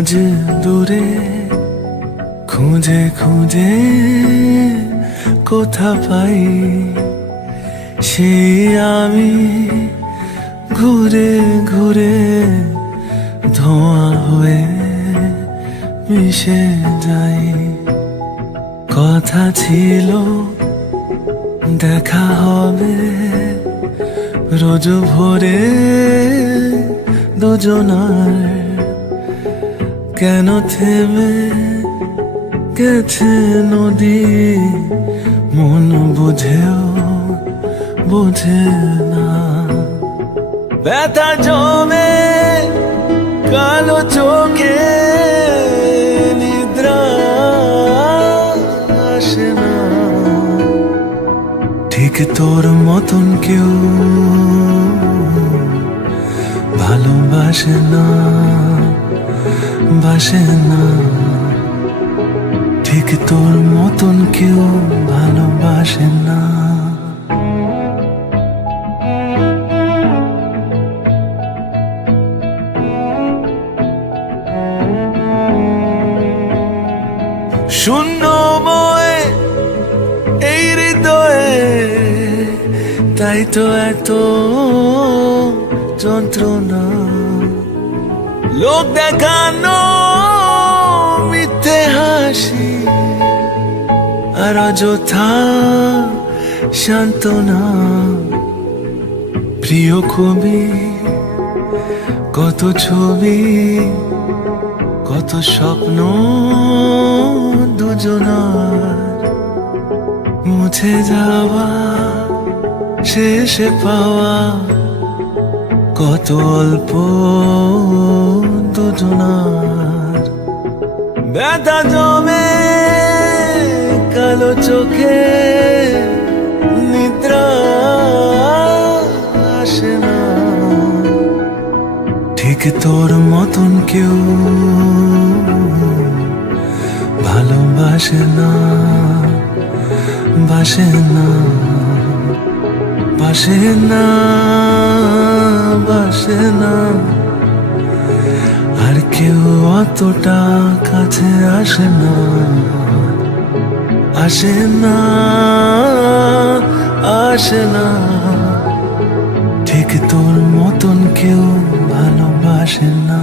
আজ দূরে খুঁজে খুঁজে কোথা পাই সেই আমি ঘুরে ঘুরে ধোঁয়া হয়ে মিশে যাই। কথা ছিল দেখা হবে রোজ ভোরে দুজনার, কেন থেমে গেছে নদী মন বুঝেও বোঝে না। ব্যথা জমে কালো চোখে নিদ্রা আসে না, ঠিক তোর মতন কেউ ভালোবাসে না, বাসে না। ঠিক তোর মতন কেউ ভালোবাসে না। শূন্য বয়ে এই হৃদয়ে, তাই তো এত যন্ত্রণা। লোক দেখানো মিথ্যে হাসি আর অযথা সান্ত্বনা। প্রিয় কবি কত ছবি কত স্বপ্ন দুজনার, মুছে যাওয়া শেষে পাওয়া কত অল্প দুজনার। ব্যথা জমে কালো চোখে নিদ্রা আসে না, ঠিক তোর মতন কেউ ভালোবাসে না, বাসে না, বাসে না, বাসে না। আর কেউ অতটা কাছে আসে না, আসে না, আসে না। ঠিক তোর মতন কেউ ভালোবাসে না।